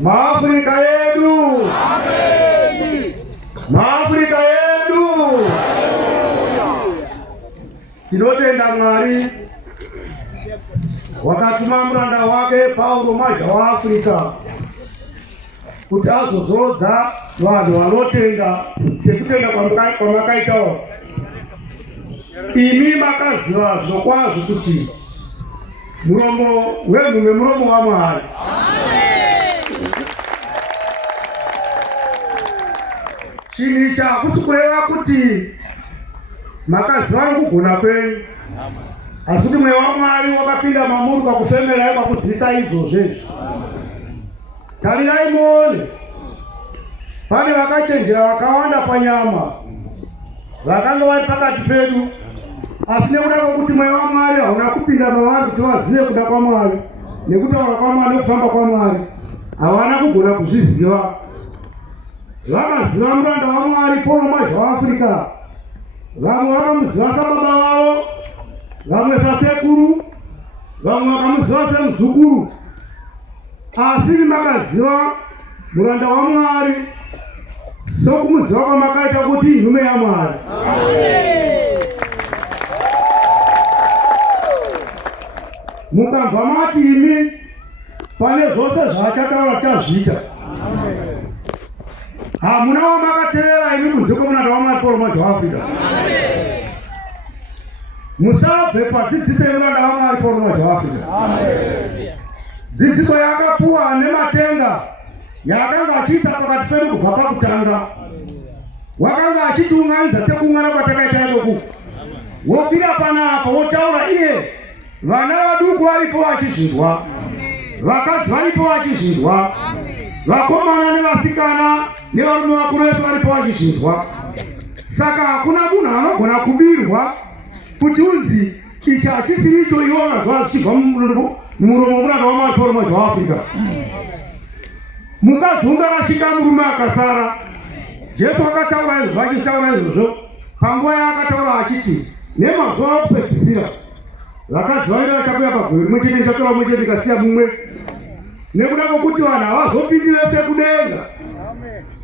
Maafrika yedu. Amen. Maafrika yedu. Tinotenda Mwari wakatuma muranda wake Paulo maja wa Afrika kuti azozodza vanhu vanotenda sekutenda kwamakaitawo. Imi makaziva zvokwazvo kuti muromo wenhume muromo waMwari. Chinhu ichi hakusi kureva kuti makaziva nokugona kwenyu, asi kuti mweya waMwari wakapinda mamuri pakufemerai pakudzidzisa izvozvezvi. Tarirai muone, pane vakachenjera vakawanda panyama vakanga vari pakati pedu, asi nekuda kwokuti mweya waMwari hauna kupinda mavari kuti vazive kuda kwaMwari nekutaura kwaMwari nekufamba kwaMwari, havana kugona kuzviziva. Vakaziva muranda waMwari Paulo maja waAfrica, vamwe vakamuziva sababa vavo, vamwe sasekuru, vamwe vakamuziva semuzukuru, asi makaziva muranda waMwari sokumuziva kwamakaita kuti nhume yaMwari. Mukabva mati imi pane zvose zvaachataura chazviita. Hamuna wamakatevera imi kunze kwemuranda waMwari Paulo maja waAfrica. Musabve padzidziso yemuranda waMwari Paulo maja waAfrica. Dzidziso yakapuwa nematenga yakanga achiisa pakati pedu kubva pakutanga. Wakanga achitiunganidza sekungana kwatakaita yoku. Wopira panapa wotaura iye, vana vaduku varipo vachizvinzwa, vakadzi varipo vachizvinzwa, vakomana nevasikana nevarume vakuru vese varipo vachizvinzwa. Saka hakuna munhu anogona kubirwa kuti unzi ichi hachisiri icho iwo vazva zvichibva mumuromo womuranda waMwari Paulo maja waAfrica. Mukadzi asvika murume akasara. Jesu akataura izvozvo, achitaura izvozvo panguva yaakataura achiti nemazuva okupedzisira vakadzi vaida vachakuya pagore rimwe chete richatora mumwe chete rikasiya mumwe, nekuda kwokuti vanhu havazopindi vese kudenga.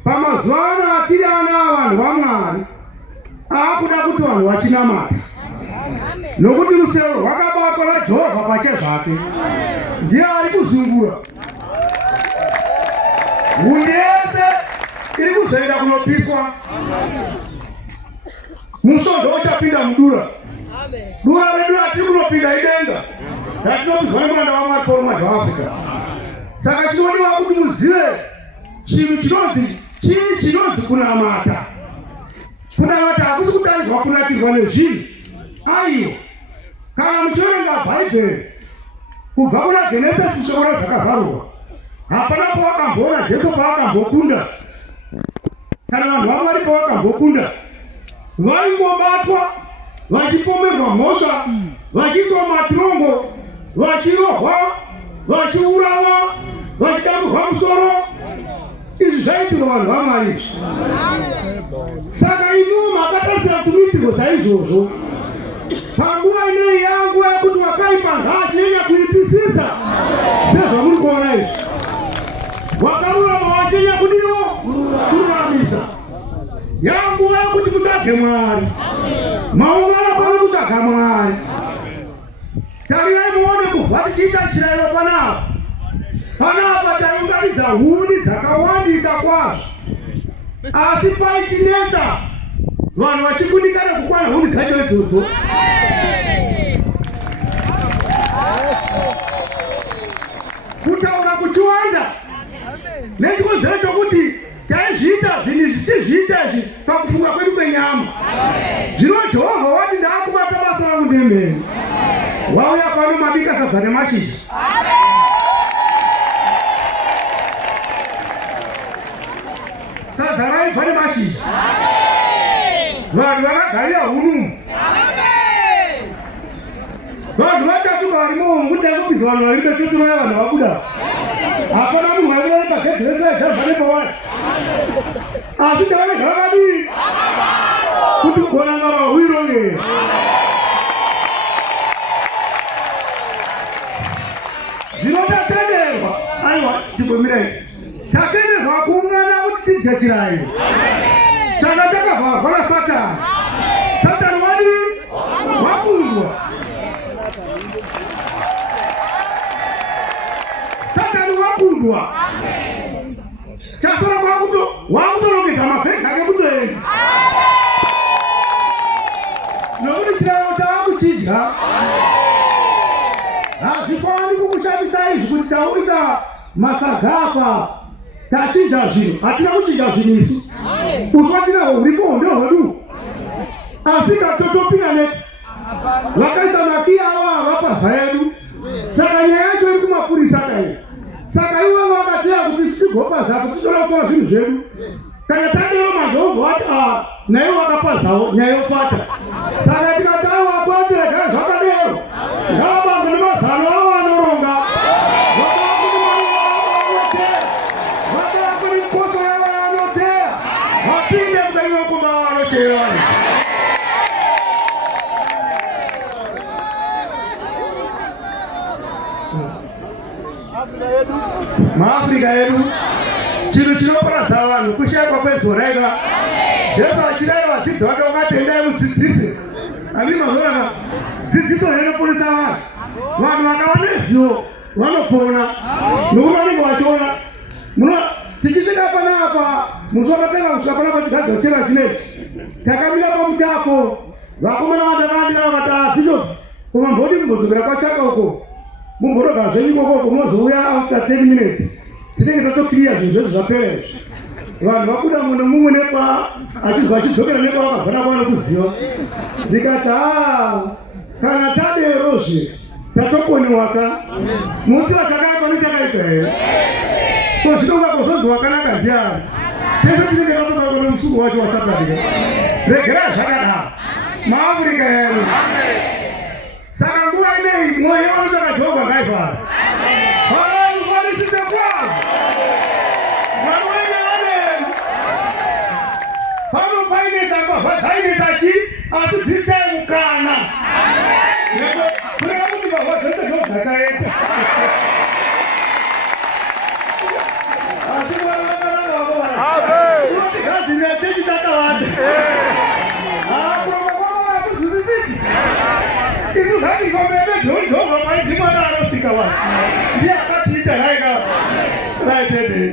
Pamazuva ano atiri ana avanhu vaMwari aakuda kuti vanhu vachinamata, nokuti rusero rwakabatwa naJehovha pachezvake. Ndiye ari kuzungura hundi yese iri kuzoenda kunopiswa. Musondo uchapinda mudura. Dura redu ratiri kunopinda idenga ratinopidzwa nemuranda waMwari Paulo maja waAfrica. Saka chinodiwa kuti muzive chinhu chinonzi kunamata. Kunamata hakusi kutariswa kunakirwa nezvinhu. Aiyo, kana muchiverenga Bhaibheri kubva kuna Genesis shoko zvakavharurwa, hapana pawakamboona Jesu paakambokunda kana vanhu vaMwari pavakambokunda. Vaingobatwa vachipomerwa mhosva, vachiiswa matirongo, vachirohwa, vachiurawa, vachidamburwa musoro. Izvi zvaitirwa vanhu vaMwari izvi. Saka imi makatarisira kumitirwo saizvozvo. Panguva inei yangu yekuti wakaipa ngachinyanya kuipisisa sezvamuri kuona izvi. Wakarurama wachinya kudiro kururamisa. Yangu yekuti mutsvage Mwari. Maungano pano kutsvaga Mwari. Tarirai muone kubva tichiita chirayiro panapa. Panapa taunganidza hundi dzakawandisa kwazvo, asi paitinetsa vanhu vachikundikana kukwana hundi dzacho idzodzo. Kutaura kuchiwanda nechikonzero chokuti taizviita zvinhu zvichizviita izvi pakufunga kwedu kwenyama. Zvino Jehovha wati ndaakubata basa rangu ndemene. Wauya pano mabika sadza nemashizha. Sadza raibva nemashizha. Vanhu vakagarira hunumu. Vanhu vatatu varimo mukutangopinzwa vanhu vari besveturaya vanhu vabuda. Hapana munhu waivara pagedhiresa yajavha nepawari. Asi tavanegara vadii kuti kuonanga vahwiro ye. zvinotatenderwa aiwa chigomirai tatenderwa kuungana kuti tidye chirayo saka takavharwa naSatani. Satani wakundwa. Satani wakundwa. Chasora wakutolongedza mabhegi ake kutoenda. Nokuti chirayo taakuchidya hazvifaniri kukushamisa izvi kuti tauyisa masaga apa tachinja zvinhu. Hatina kuchinja zvinhu isu. Uswa tinahwo huripo ndohwedu. Asi katotopinda neti vakaisa makiyi avo avapasa yedu. Saka nyaya yacho iri kumapurisa kai. Saka ivo vakateya kuti tigopaza kuti toda kutora zvinhu zvedu. Kana tadero madhongo vati naivo vakapazawo nyaya yopata. Saka tikati akwati regai zvakadero ngavabangwe nemazano avo vanoronga. Vakavakuri mikoso yavo vanoteya vapinde mukanyi wakomba vanoteerana. MaAfrica yedu chinhu chinoparadza vanhu kushayikwa kwezorega. Jesu achirayira vadzidzi vake vakati endai mudzidzise. Ami mazorana dzidziso rinoponesa vanhu. Vanhu vakava nezivo vanopona nokuti vanenge vachiona. Tichisvika panapa musi wakatenga kusvika panapa chigadziro chera chinechi takamira pamutapo. Vakomana vandakandira vakati bishop koma mbodi kumbodzokera kwachaka uko mumbotoga zvenyu kokoko mozouya after 10 minutes tinenge tatokiriya zvinhu zvese zvapera izvi. Vanhu vabuda mumwe nemumwe nekwa achizwa achidzokera nekwa vakavhana kwano kuziva. Ndikati kana taderozve tatokoniwaka. Musi wachakaitwa nechakaitwa here kozvinongakuzonzi wakanaka ndiani. Tese tinenge tatokakwa nemusuku wacho waSabbath. Regera zvakadaro MaAfrica yedu. Saka nguva inei mwoyo wanotsvaka Jehovha ngaivhara. Vanosise kwavo vamwene vanenu panopainesa mbavha chi asi dzisai mukana kureva kuti mbavha dzese dzakaenda. Asi mwana vakanaka vavovaa unoti gadzirira chechi takavanda kuzvisiki isu zvakikomeme Jehovha maidzi mwana anosika vanhu ndiye akatiita raitedei.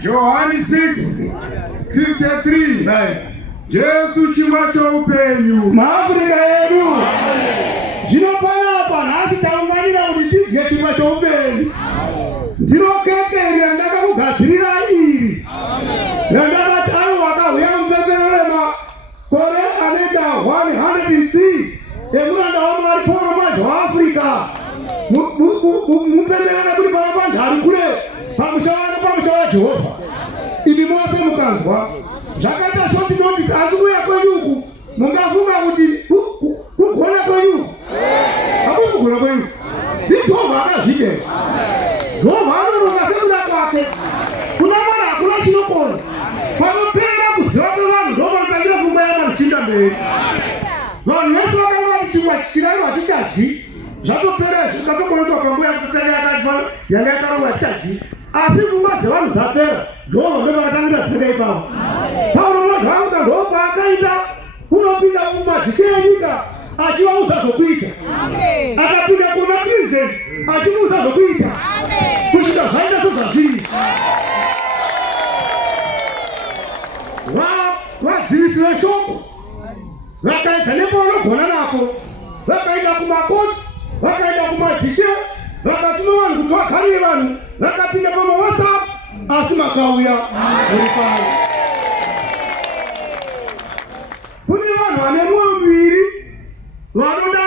Johani 6:53 Jesu chingwa choupenyu. MaAfrica yedu zvino panapa nhasi taunganira kuti tidye chingwa choupenyu. Ndiro keke iri randakakugadzirira iri randakati wakauya mupemberere makore anoita 103 emuranda waMwari PARAMOUNT waAfrica mupemberere kuti pana Ndarikure pamusha waJehovha. Imi mose mukanzwa zvakaita shoti notice asi kuuya kwenyu uku mungafunga kuti kugona kwenyu hakuna kugona kwenyu. Jehovha akazvidera. Jehovha anoronga sekuda kwake. Kuna mwana hakuna chinokona. Panopera kuziva kwevanhu ndopanotangira pfungwa yavanhu chinda mberi. Vanhu vese vakanga vati chingwa chirairo hatichadyi zvatopera zvakatokoneswa panguva yakutanga yakati yanga yakarongwa hatichadyi. Asi pfungwa dzevanhu dzapera Jehovha ndopakatangira dzeka ipapo. Paulo vanhu ndopaakaita unopinda mumadzishe enyika achivaudza zvokuita. Akapinda kuna president achimuudza zvokuita kusvika zvaita sezvazviri. Vadzivisi veshoko vakaita nepaunogona napo, vakaita kumakotsi, vakaita kumadzishe, vakatuma vanhu kuti vagarire vanhu, vakapinda pamaWhatsApp asi makauya muripano. Kune vanhu vane mwoyo miviri vanoda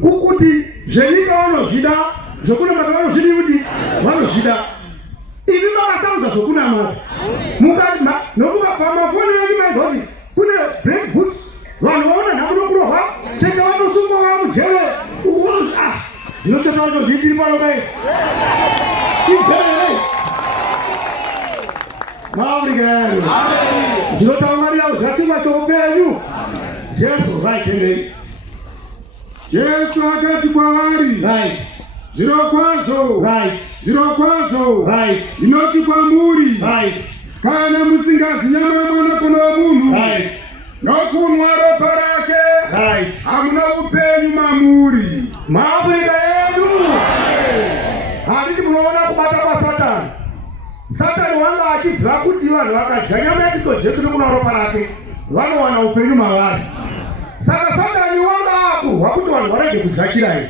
kuti zvenyika vanozvida, zvokunamata vanozvidi kuti vanozvida. Ivi vakasarudza zvokunamata. Nokuva pamafoni yenyu maizoti kune black boots, vanhu vaona nhamunokurohwa chete vanosungwa vamujere. Zvinocheta vacho nditiri pano kai izere MaAfrica yedu zvinotaunganira kuzvachingwa choupenyu. Jesu raitendei. Jesu akati kwavari, Zvirokwazvo. Right. Zvirokwazvo. Right. Inoti kwamuri. Right. Kana musingadyi nyama yomwanakomana womunhu. Right. Nokunwa ropa rake. Right. Hamuna upenyu mamuri. Maafrika yedu. Handiti munoona kubata kwa Satani. Satani wanga achiziva kuti vanhu vakadya nyama yaKristu Jesu nokunwa ropa rake vanowana upenyu mavari. Saka Satani wanga akurwa kuti vanhu varege kudya chirahiro,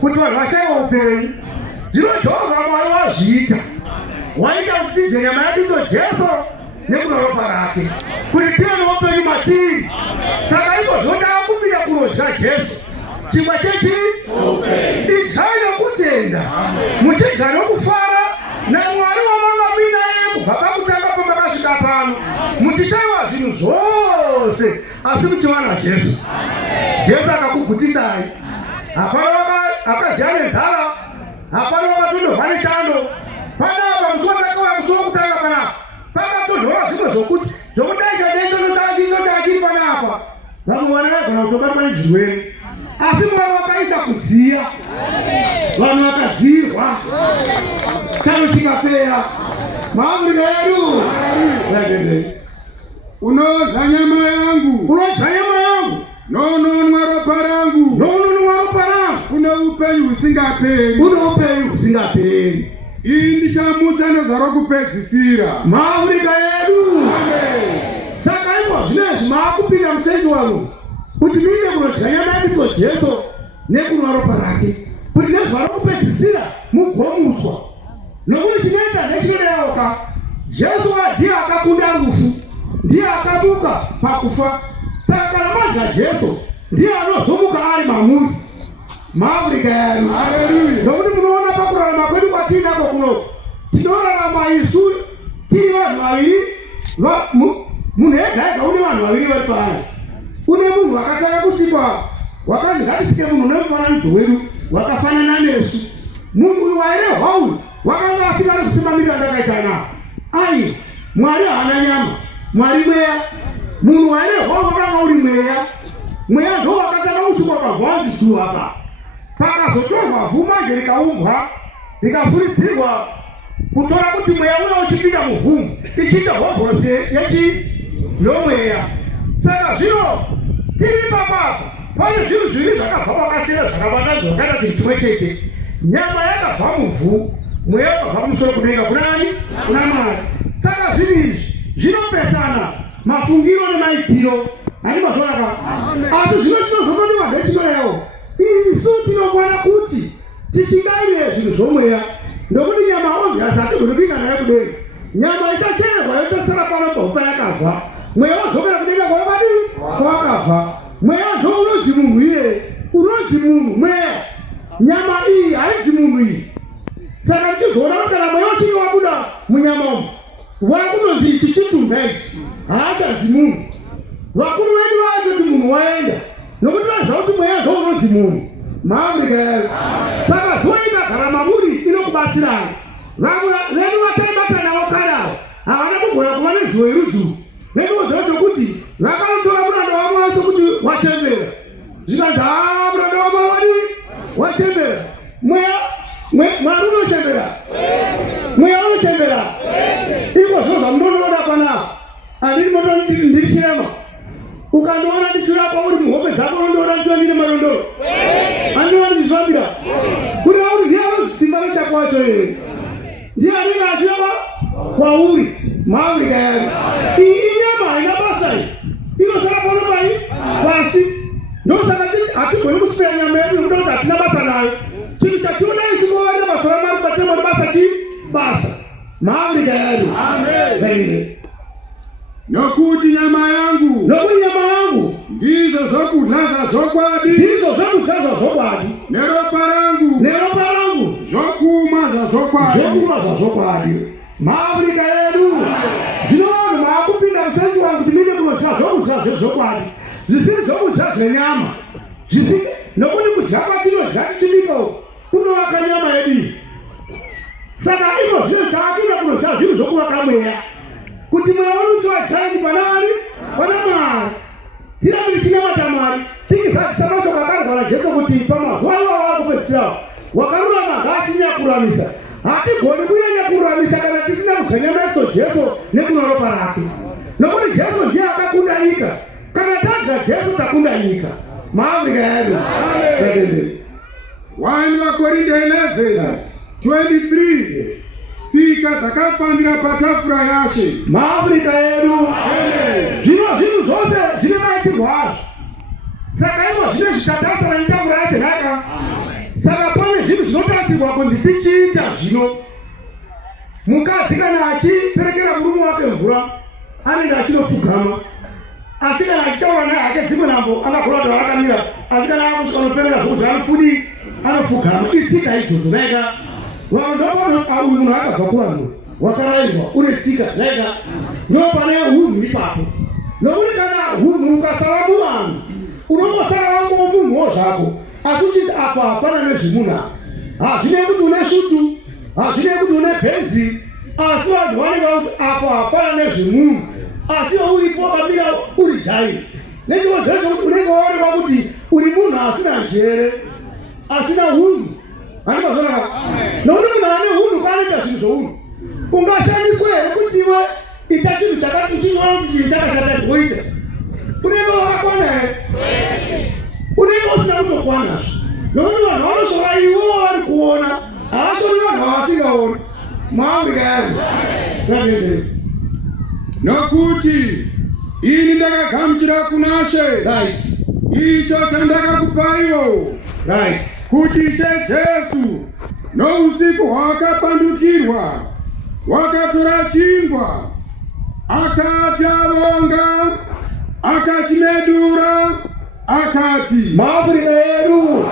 kuti vanhu vashayiwa upenyu. Zvino Jehovha Mwari wazviita. Waita kuti tidye nyama yaKristu Jesu nekunwa ropa rake kuti tive noupenyu matiri. Saka iko zvoda kupinda kunodya Jesu. Chingwa chechi idyai nokutenda, muchidya nokufara naMwari wamanga naye kubva pakutanga pamakasvika pano, muchishayiwa zvinhu zvose asi muchiwana Jesu. Jesu akakubvutisai. Hapana akaziya nenzara, hapana wakatondorwa nechando. Panapa musi watakauya musi wokutanga panapa pakatondorwa zvimwe zvokudaisha nechonotachiri panapa. Vamwe vana vaigona kutobatwa nezvirwere, asi Mwari wakaisa kudziya, vanhu vakadzirwa, chano chikapera. Maafrika yedu. Unodya nyama yangu. Unodya nyama yangu. Nononwa ropa rangu. Nononwa ropa rangu. Une upenyu husingaperi. Une upenyu husingaperi. Iyi ndichamutsa nezaro kupedzisira. Maafrika yedu. Amen. Saka iko zvinezvi maakupinda musendi wanu kuti muine kunodya nyama yaKristu Jesu nekunwa ropa rake, kuti nezvaro kupedzisira mugomuswa. Nokuti chinoita nechinodeoka, Jesu ndiye akakunda rufu, ndiye akamuka pakufa. Saka kana madya Jesu ndiye anozomuka ari mamuri. Maafrika yedu. Haleluya. Nokuti munoona pakurarama kwedu kwatinako kuno, tinorarama isu tiri vanhu vaviri. Munhu ega ega une vanhu vaviri vari paari. Une munhu wakatanga kusikwa, wakanzi ngatisike munhu nemufananidzo wedu wakafanana nesu. Munhu uyu wairehwa uyu wakanga asingari kusimamirira ndakaita nawo. Ai, Mwari haana nyama, Mwari mweya. Munhu wairehwa wakanga uri mweya. Mweya ndo wakatanga kusikwa pabvanzi dzuva apa. Pakazotorwa vhumanje rikaumbwa rikavhuridzirwa kutora kuti mweya uyo uchipinda muvhumu ichiita hovhorosi yomweya. Saka zvino tiri papapa pane zvinhu zviviri zvakabva pakasiyana zvakabatanidzwa zvakaita kuti chimwe chete. Nyama yakabva muvhu, mweya wakabva kumusoro kudenga kuna nani? Kuna Mwari. Saka zvinhu izvi zvinopesana mafungiro nemaitiro. Handiko zvonaka? Asi zvino tinozotodiwa ndechinorewo. Isu tinofana kuti tishingaire zvinhu zvomweya, ndokuti nyama obviously hatigoni kupinda nayo kudenga. Nyama ichachererwa yotosara pano paupa yakabva. Mweya wadzokera kudenga kwavadii? Kwakabva. Mweya ndo unodzi munhu iye. Unodzi munhu mweya. Nyama iyi haidzi munhu iyi. Saka tichizoona kana mweya uchiri wabuda munyama umu, wakunonzi ichi chitunha ichi haachadzi munhu. Vakuru vedu vaiti munhu waenda, nokuti vaziva kuti mweya ndo unodzi munhu. Maafrika yedu. Saka zoita gara mamuri inokubatsirana. Vamwe vedu vataibata navo kare havana kugona kuva nezivo yerudzu. Nekuziva chokuti vakatora muranda wamwari sokuti wachembera. Zvikanzi muranda wamwari wachembera. Mwari unochembera. Mweya unochembera. Iko zvinhu zvamunoona panapa. Handiti mototi ndiri chirema. Ukandoona ndichirapa uri muhope dzako unondoona ndichiva ndine marondoro. Handinoona ndichifambira. Kuti auri ndiye anosimba nechako wacho here. Ndiye anenge achirapa kwauri. Maafrika yedu. Iyi inyama haina basa iyi. Inosara pano pai pasi. Ndosaka hatigoni kusipira nyama yedu nokuti kuti hatina basa nayo. Chinhu chatinoda isi kuvaenda basa raMwari patema basa chi? Basa. Maafrika yedu. Amen. Nokuti nyama yangu. Nokuti nyama yangu. Ndizo zvokudya zvokwadi. Ndizo zvokudya zvokwadi. Neropa rangu. Neropa rangu. Zvokumwa zvokwadi. Zvokumwa zvokwadi. Maafrika yedu. Zvino vanhu vaakupinda musendi wangu kuti mine kunodya zvokudya zvokwadi. Zvisiri zvokudya zvenyama. Nokuti kudya kwatinodya tichidiko kunovaka nyama yedu. Saka iko zvino taakida kunodya zvinhu zvokuvaka mweya. Kuti mweya unotiwa chaini panani? Pana Mwari. Tirambiri chinyamata Mwari. Tikisakisa macho kakarwa raJeso kuti pamazuva iwawo akupedzisira wakarurama atinyakuramisa. Hatigoni kunyanyakuramisa kana tisina kuganya nacho Jesu nekuna ropa rake. Nokuti Jesu ndiye akakunda nyika. Kana tadya Jesu takunda nyika. MaAfrica yedu. Amen. 1 Korinto 11:23. Tsika dzakafanira patafura yashe. MaAfrica yedu. Amen. Zvinhu zvose zvine maitirwo azvo. Saka ivo zvine zvichatasira netafura yacho nhaka. Saka pane zvinhu zvinotarisirwa kuti tichiita zvino. Mukadzi kana achiperekera murume wake mvura anenge achinopfugama. Asi kana achitaura naye hake dzimwe nhambo anogona kuti akamira. Asi kana akusvika unopereka zvokudya anofudi anopfugama. Itsika idzodzo naika. Vanhu uyu munhu akabva kuvanhu wakarayirwa une tsika naika. Ndopane hunhu ipapo. Nokuti kana hunhu ukasara muvanhu unombosara wangu munhuwo zvako. Asi uchiti apa hapana nezvemunhu apa. Hazvinei kuti une svutu, hazvinei kuti une bhenzi, asi vanhu vanenge apa hapana nezvemunhu. Asi uripo wakamira uri jairi. Nechimwe zvacho kuti unenge waonekwa kuti uri munhu asina njere, asina hunhu. Handikazvonaka. Nokuti munhu ane hunhu kwaanoita zvinhu zvounhu. Ungashandiswa here kuti iwe ita chinhu chakati uchinoona kuti chinhu chakashata ndwoita. Unenge wakakwana here? Unenge usina kutokwanazvo. Nokuti vanhu vanosora ivo vari kuona, havasori vanhu vavasingaoni. MaAfrica yedu. Amen. Nokuti ini ndakagamuchira kuna She. Right. Icho chandakakupaiwo. Right. Kuti Jesu nousiku hwakapandukirwa wakatora chingwa akati avonga akachimedura akati. MaAfrica yedu.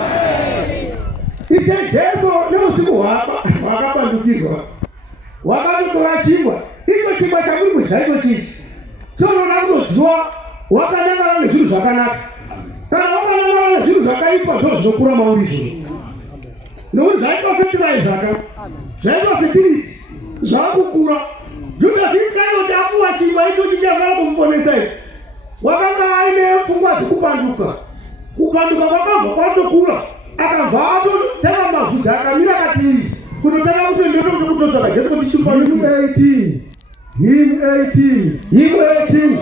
Jesu nousiku hwakapandukirwa wakatotora chingwa. Icho chingwa chakuri kudya icho chichi chonoda kunodyiwa wakanangana nezvinhu zvakanaka. Kana wakanangana nezvinhu zvakaipa ndo zvinokura mauri izvozvo. Nokuti zvaitwa fertilizer aka zvaitwa fertility zvakukura. Judas Iscariot apuwa chingwa icho chichafana kumuponesa ichi. Wakanga aine pfungwa dzekupanduka. Kupanduka kwakabva kwatokura akabva atotanga mavhudzi akamira katiri kunotanga kuti ndotoda kutotsvaka Jesu kuti chimupanduke. Hymn 18. Hymn 18.